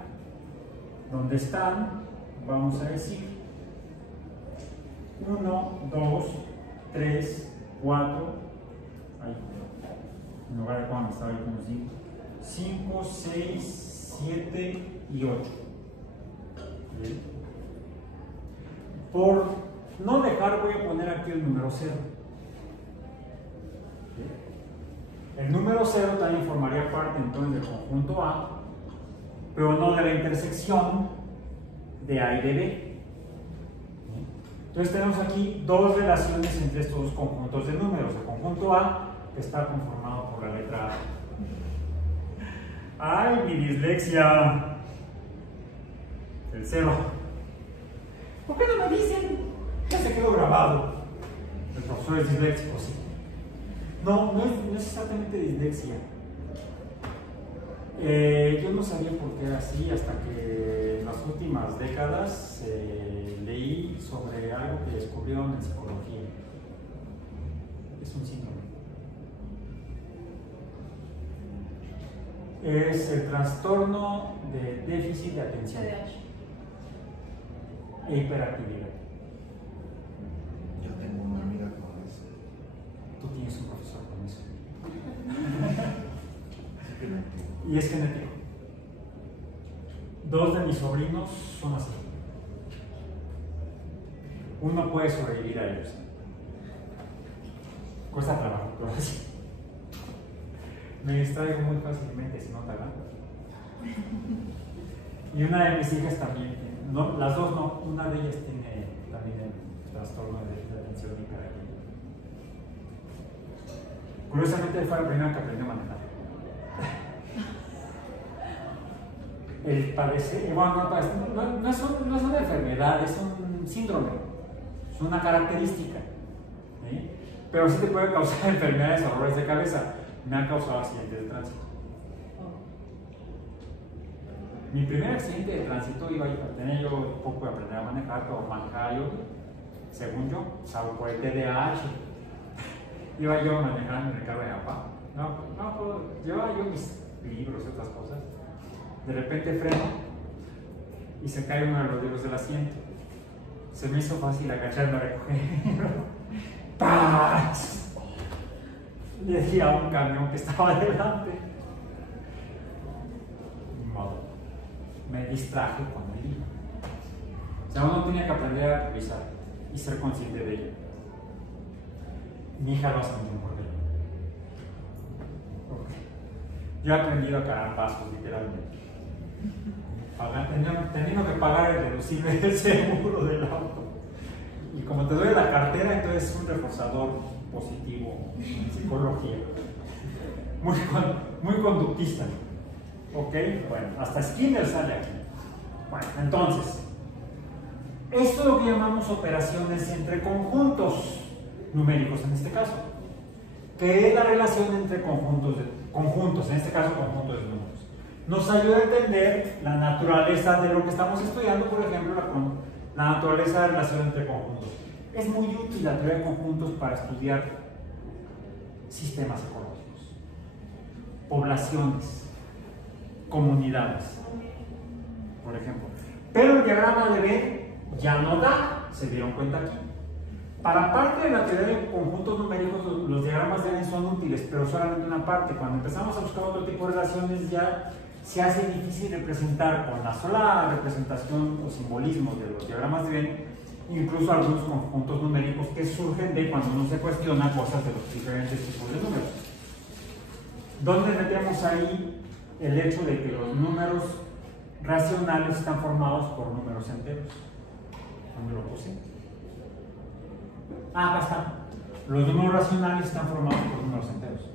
donde están, vamos a decir, 1, 2, 3, 4, ahí, en lugar de 4 estaba ahí como 5, 6, 7 y 8. ¿Bien? Por no dejar, voy a poner aquí el número 0. El número 0 también formaría parte entonces del conjunto A, pero no de la intersección de A y de B. Entonces tenemos aquí dos relaciones entre estos dos conjuntos de números. El conjunto A, que está conformado por la letra A. ¡Ay, mi dislexia! El 0. ¿Por qué no me dicen? Ya se quedó grabado. El profesor es disléxico, sí. No es exactamente dislexia. Yo no sabía por qué era así hasta que en las últimas décadas leí sobre algo que descubrieron en psicología. Es un síndrome. Es el trastorno de déficit de atención e hiperactividad. Yo tengo una amiga con eso. Tú tienes un profesor con eso. Es genético. Y es genético. 2 de mis sobrinos son así. Uno puede sobrevivir a ellos. Cuesta trabajo, pero así. Me distraigo muy fácilmente, si no te hagan. Y una de mis hijas también, no, las dos no, una de ellas tiene también el trastorno de atención y hiperactividad. Curiosamente fue la primera que aprendió a manejar. El padecer, bueno, no es una enfermedad, es un síndrome, es una característica, ¿sí? Pero sí te puede causar enfermedades o dolores de cabeza. Me ha causado accidentes de tránsito. Mi primer accidente de tránsito tenía yo poco de aprender a manejar, pero manejaba yo, según yo, salvo por el TDAH. Iba yo manejando en el carro de mi papá. Llevaba yo mis libros y otras cosas. De repente freno y se cae uno de los dedos del asiento. Se me hizo fácil agacharme a recoger. ¡Paz! Le di a un camión que estaba delante. Me distraje con el libro. O sea, uno tenía que aprender a revisar y ser consciente de ello. Mi hija lo hace muy mejor que yo. Yo he aprendido a cagar pasos, literalmente. Teniendo que pagar el deducible del seguro del auto. Y como te doy la cartera, entonces es un reforzador positivo en psicología. Muy conductista. Ok, bueno, hasta Skinner sale aquí. Bueno, entonces, esto es lo que llamamos operaciones entre conjuntos numéricos en este caso, que es la relación entre conjuntos, en este caso conjuntos de números. Nos ayuda a entender la naturaleza de lo que estamos estudiando, por ejemplo, la naturaleza de la relación entre conjuntos. Es muy útil la teoría de conjuntos para estudiar sistemas ecológicos, poblaciones, comunidades, por ejemplo. Pero el diagrama de Venn ya no da, se dieron cuenta aquí. Para parte de la teoría de conjuntos numéricos, los diagramas de Venn son útiles, pero solamente una parte. Cuando empezamos a buscar otro tipo de relaciones, ya se hace difícil representar con la sola representación o simbolismo de los diagramas de Venn, incluso algunos conjuntos numéricos que surgen de cuando uno se cuestiona cosas de los diferentes tipos de números. ¿Dónde metemos ahí el hecho de que los números racionales están formados por números enteros? ¿Dónde lo puse? Acá está. Los números racionales están formados por números enteros.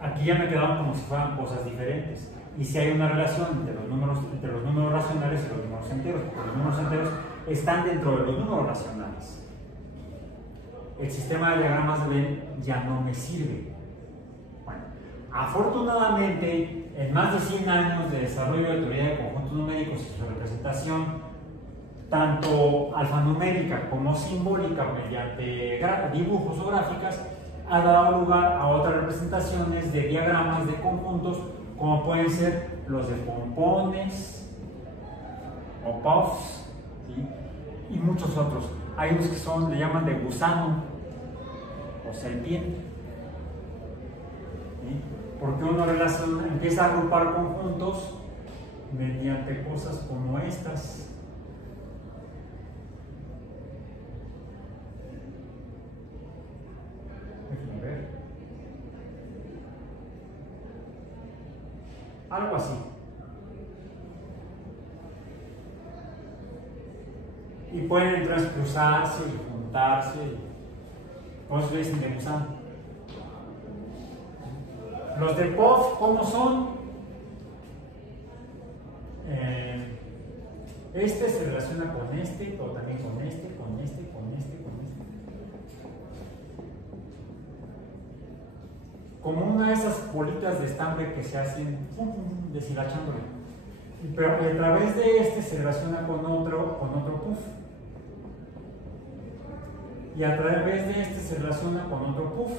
Aquí ya me quedaban como si fueran cosas diferentes. Y si hay una relación entre los números racionales y los números enteros, porque los números enteros están dentro de los números racionales. el sistema de diagramas de Venn ya no me sirve. Bueno, afortunadamente, en más de 100 años de desarrollo de teoría de conjuntos numéricos y su representación, tanto alfanumérica como simbólica mediante dibujos o gráficas, ha dado lugar a otras representaciones de diagramas de conjuntos, como pueden ser los de pompones o puffs, ¿sí? Y muchos otros. Hay unos que le llaman de gusano o serpiente, ¿sí? Porque uno empieza a agrupar conjuntos mediante cosas como estas. Déjenme ver. Algo así. Y pueden entonces cruzarse y juntarse. Por eso le dicen de gusano. Los de POF, ¿cómo son? Este se relaciona con este, pero también con este, con este, con este, con este. Como una de esas bolitas de estambre que se hacen deshilachándole. Pero a través de este se relaciona con otro puff. Y a través de este se relaciona con otro puff.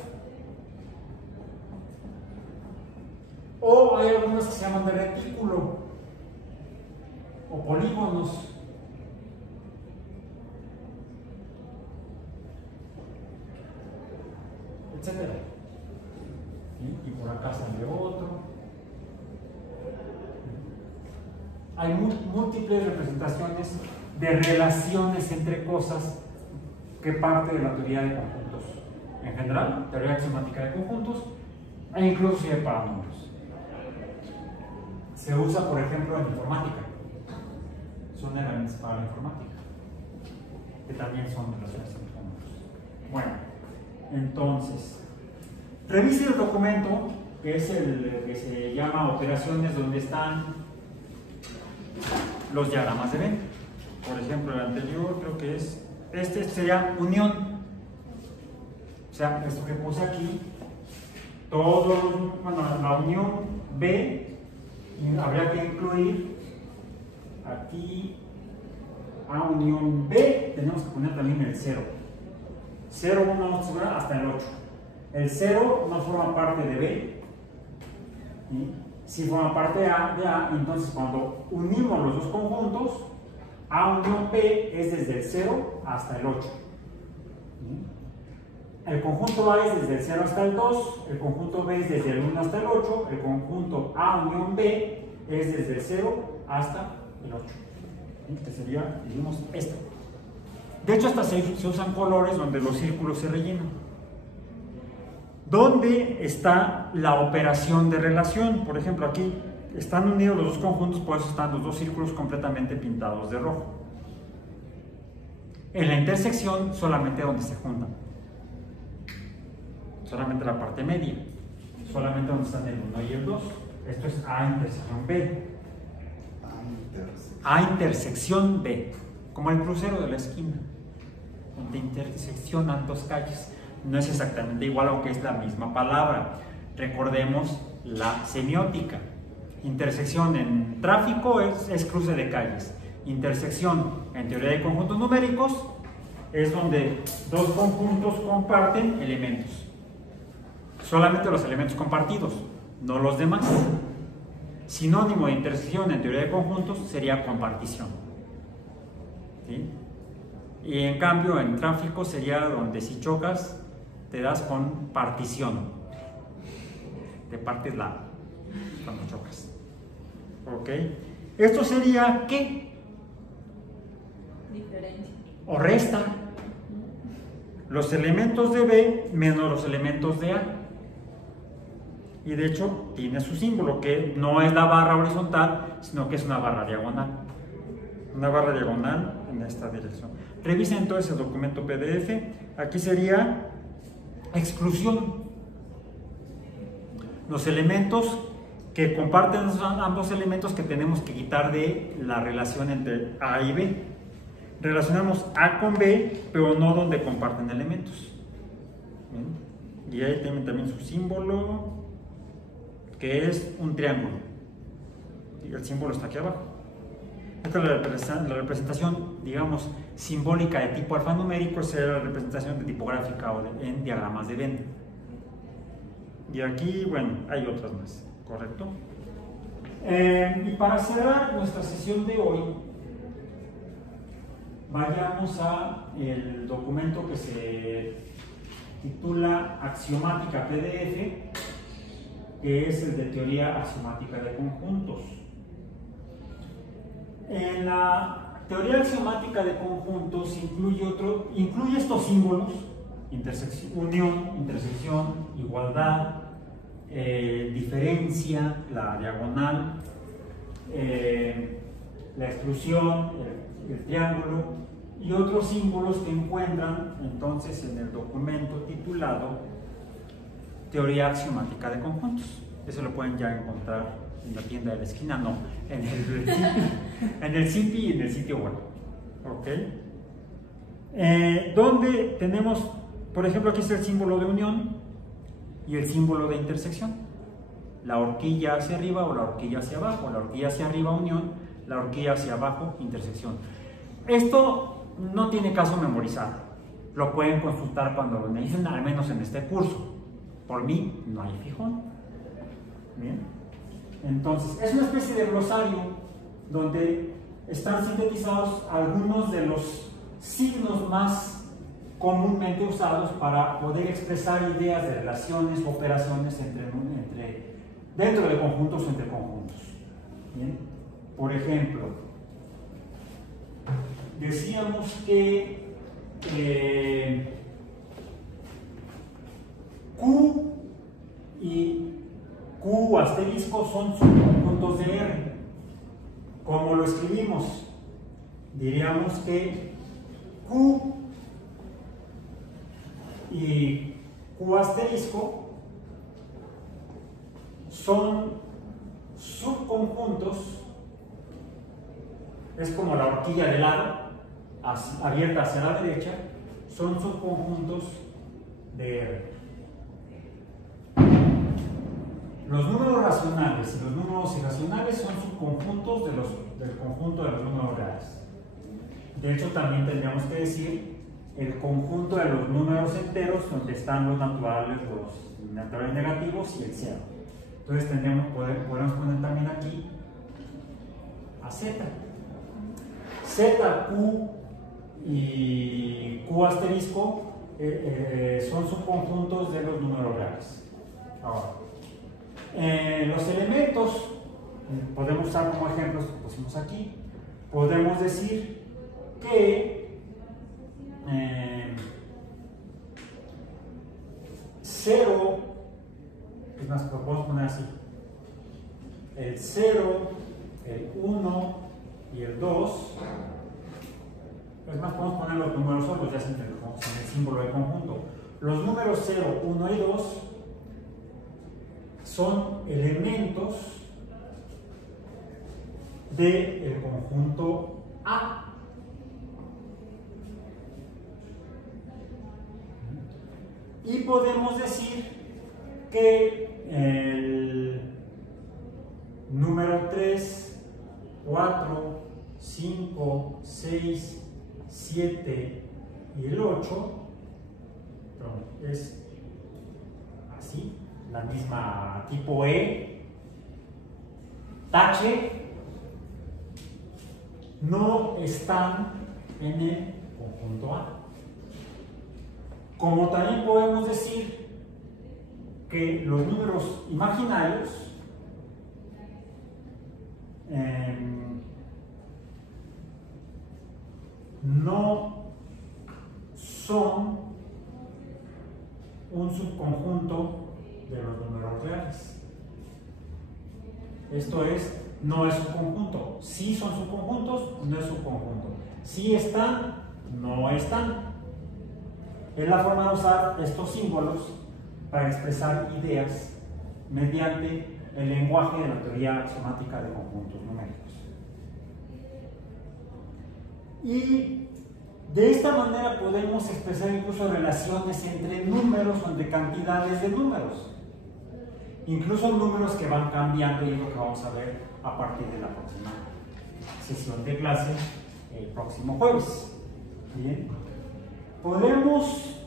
O hay algunos que se llaman de retículo o polígonos. Etcétera. ¿Sí? Y por acá sale otro. Hay múltiples representaciones de relaciones entre cosas que parte de la teoría de conjuntos. En general, teoría axiomática de conjuntos, e incluso de para números. Se usa, por ejemplo, en informática. Son herramientas para la informática, que también son relaciones entre números. Bueno, entonces, revise el documento, que es el que se llama operaciones, donde están los diagramas de Venn. Por ejemplo, el anterior creo que es este, sería unión. O sea, esto que puse aquí, la unión B, y habría que incluir aquí a unión B, tenemos que poner también el 0. 0 vamos a subir hasta el 8. El 0 no forma parte de B, ¿sí? Si forma parte de A, entonces cuando unimos los dos conjuntos, A unión B es desde el 0 hasta el 8. ¿Sí? El conjunto A es desde el 0 hasta el 2, el conjunto B es desde el 1 hasta el 8, el conjunto A unión B es desde el 0 hasta el 8. ¿Sí? Que sería, digamos, esto. De hecho, hasta se usan colores donde los círculos se rellenan. ¿Dónde está la operación de relación? Por ejemplo, aquí están unidos los dos conjuntos, por eso están los dos círculos completamente pintados de rojo. En la intersección, solamente donde se juntan. Solamente la parte media. Solamente donde están el 1 y el 2. Esto es A intersección B. A intersección B. Como el crucero de la esquina, donde interseccionan dos calles. No es exactamente igual, aunque es la misma palabra. Recordemos la semiótica. Intersección en tráfico es cruce de calles. Intersección en teoría de conjuntos numéricos es donde dos conjuntos comparten elementos. Solamente los elementos compartidos, no los demás. Sinónimo de intersección en teoría de conjuntos sería compartición. ¿Sí? Y en cambio en tráfico sería donde si chocas te das con partición. Te partes cuando chocas. ¿Ok? Esto sería ¿qué? Diferencia. O resta. Los elementos de B menos los elementos de A. Y de hecho tiene su símbolo, que no es la barra horizontal, sino que es una barra diagonal. Una barra diagonal en esta dirección. Revisen entonces el documento PDF. Aquí sería exclusión. Los elementos que comparten son ambos elementos que tenemos que quitar de la relación entre A y B. Relacionamos A con B, pero no donde comparten elementos. ¿Bien? Y ahí tienen también su símbolo, que es un triángulo. Y el símbolo está aquí abajo. Esta es la representación, digamos, simbólica de tipo alfanumérico, esa era la representación de tipográfica o en diagramas de Venn. Y aquí, bueno, hay otras más, ¿correcto? Y para cerrar nuestra sesión de hoy, vayamos a el documento que se titula Axiomática PDF, que es el de teoría axiomática de conjuntos. En la teoría axiomática de conjuntos incluye estos símbolos: unión, intersección, igualdad, diferencia, la diagonal, la exclusión, el triángulo y otros símbolos que encuentran entonces en el documento titulado Teoría Axiomática de Conjuntos. Eso lo pueden ya encontrar en la tienda de la esquina, no, en el CIPI y en el sitio web. ¿Ok? Donde tenemos, por ejemplo, aquí está el símbolo de unión y el símbolo de intersección. La horquilla hacia arriba o la horquilla hacia abajo, la horquilla hacia arriba unión, la horquilla hacia abajo intersección. Esto no tiene caso memorizar, lo pueden consultar cuando lo necesiten, al menos en este curso. Por mí no hay fijón. Bien, entonces es una especie de glosario donde están sintetizados algunos de los signos más comúnmente usados para poder expresar ideas de relaciones, operaciones dentro de conjuntos o entre conjuntos. Bien, por ejemplo, decíamos que Q y Q asterisco son subconjuntos de R. ¿Cómo lo escribimos? Diríamos que Q y Q asterisco son subconjuntos, es como la horquilla de lado, abierta hacia la derecha, son subconjuntos de R. Los números racionales y los números irracionales son subconjuntos del conjunto de los números reales. De hecho, también tendríamos que decir el conjunto de los números enteros, donde están los naturales negativos y el cero. Entonces podemos poner también aquí a Z. Z, Q y Q asterisco son subconjuntos de los números reales. Ahora, los elementos podemos usar como ejemplos que pusimos aquí. Podemos decir que 0, es más, lo podemos poner así: el 0, el 1 y el 2. Es más, podemos poner los números solos, ya en el símbolo de conjunto. Los números 0, 1 y 2 son elementos del conjunto A. Y podemos decir que el número 3, 4, 5, 6, 7 y el 8 es así, la misma tipo E, tache, no están en el conjunto A. Como también podemos decir que los números imaginarios no son un subconjunto de los números reales. Esto es, no es subconjunto. Sí son subconjuntos, no es subconjunto. Sí están, no están. Es la forma de usar estos símbolos para expresar ideas mediante el lenguaje de la teoría axiomática de conjuntos numéricos. Y De esta manera podemos expresar incluso relaciones entre números o entre cantidades de números. Incluso números que van cambiando, y es lo que vamos a ver a partir de la próxima sesión de clase el próximo jueves. Bien. Podemos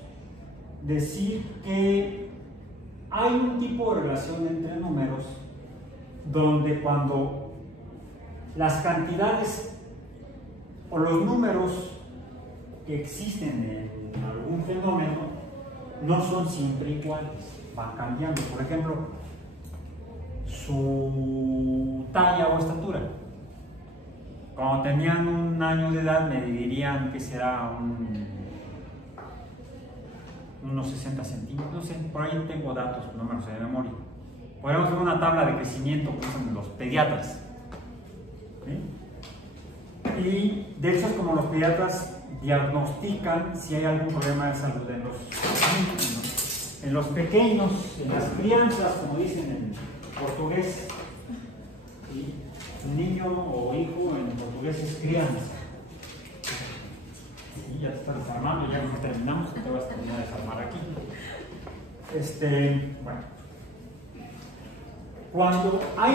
decir que hay un tipo de relación entre números donde cuando las cantidades o los números que existen en algún fenómeno no son siempre iguales, van cambiando. Por ejemplo, su talla o estatura. Cuando tenían 1 año de edad me dirían que será unos 60 centímetros, no sé, por ahí tengo datos, no me los sé de memoria. Podemos hacer una tabla de crecimiento que usan los pediatras. ¿Sí? Y de hecho es como los pediatras diagnostican si hay algún problema de salud en los pequeños, en las crianzas, como dicen en portugués. ¿Sí? Un niño o hijo en portugués es crianza. Sí, ya te estás desarmando, ya cuando terminamos te vas a terminar de desarmar aquí. Bueno. Cuando hay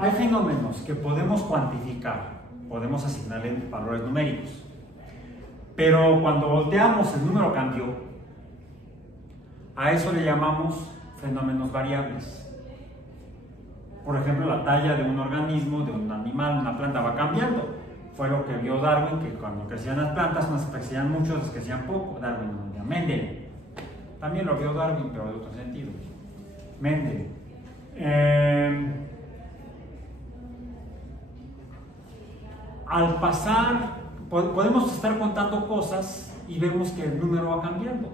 hay fenómenos que podemos cuantificar, podemos asignarle valores numéricos. Pero cuando volteamos el número cambió, a eso le llamamos fenómenos variables. Por ejemplo, la talla de un organismo, de un animal, una planta va cambiando. Fue lo que vio Darwin, que cuando crecían las plantas, unas crecían mucho, otras crecían poco. Darwin, Mendel. También lo vio Darwin, pero de otro sentido. Mendel. Al pasar, podemos estar contando cosas y vemos que el número va cambiando.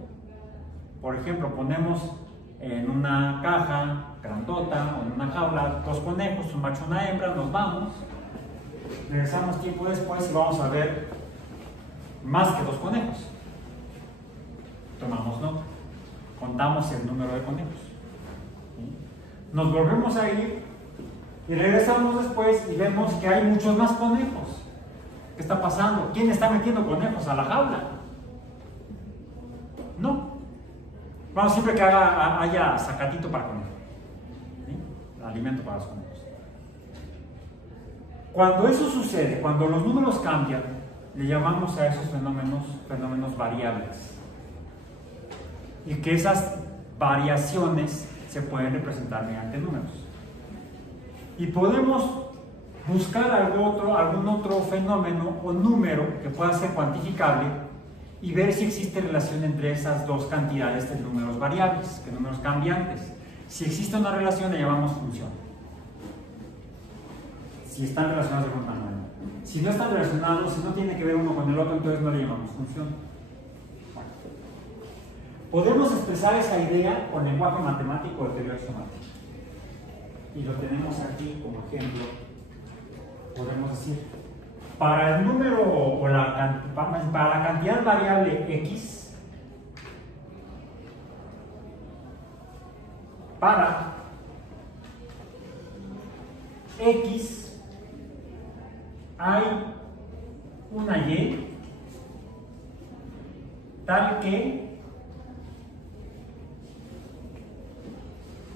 Por ejemplo, ponemos en una caja grandota o en una jaula 2 conejos, un macho y una hembra, nos vamos, regresamos tiempo después y vamos a ver más que 2 conejos. Tomamos nota, contamos el número de conejos. ¿Sí? Nos volvemos a ir y regresamos después y vemos que hay muchos más conejos. ¿Qué está pasando? ¿Quién está metiendo conejos a la jaula? No. Vamos, siempre que haya sacatito para conejos. ¿Sí? Alimento para los conejos. Cuando eso sucede, cuando los números cambian, le llamamos a esos fenómenos variables. Y que esas variaciones se pueden representar mediante números. Y podemos buscar algún otro fenómeno o número que pueda ser cuantificable y ver si existe relación entre esas dos cantidades de números variables, de números cambiantes. Si existe una relación, le llamamos función. Si están relacionados de forma manual. Si no están relacionados, si no tiene que ver uno con el otro, entonces no le llamamos función. Bueno. Podemos expresar esa idea con lenguaje matemático de teoría axiomática. Y lo tenemos aquí como ejemplo. Podemos decir, para el número o para la cantidad variable x, para x hay una y tal que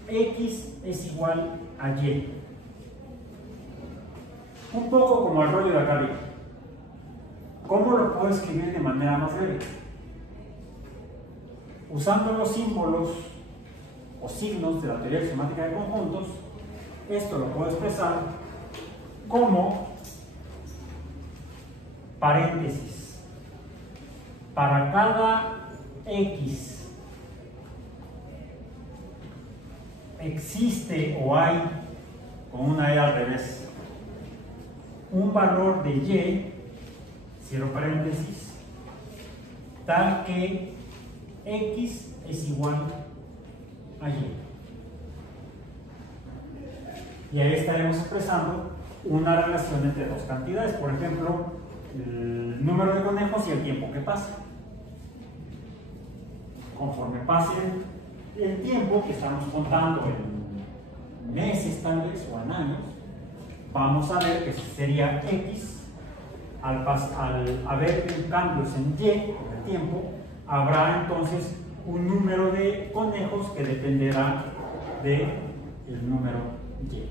x es igual a y. Un poco como el rollo de acá arriba. ¿Cómo lo puedo escribir de manera más breve? Usando los símbolos o signos de la teoría axiomática de conjuntos, esto lo puedo expresar como paréntesis. Para cada x existe o hay, con una e al revés, un valor de y, cierro paréntesis, tal que x es igual a y. Y ahí estaremos expresando una relación entre dos cantidades, por ejemplo, el número de conejos y el tiempo que pasa. Conforme pase el tiempo, que estamos contando en meses tal vez o en años, vamos a ver que sería x al haber cambios en Y, en el tiempo, habrá entonces un número de conejos que dependerá del número Y.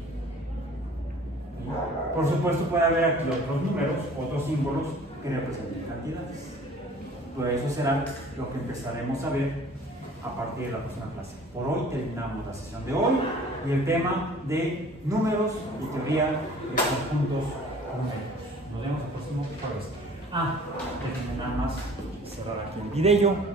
Por supuesto puede haber aquí otros números, otros símbolos que representen cantidades. Pues eso será lo que empezaremos a ver a partir de la próxima clase. Por hoy terminamos la sesión de hoy y el tema de números y teoría de conjuntos numéricos. Nos vemos el próximo jueves. Déjenme nada más cerrar aquí el video.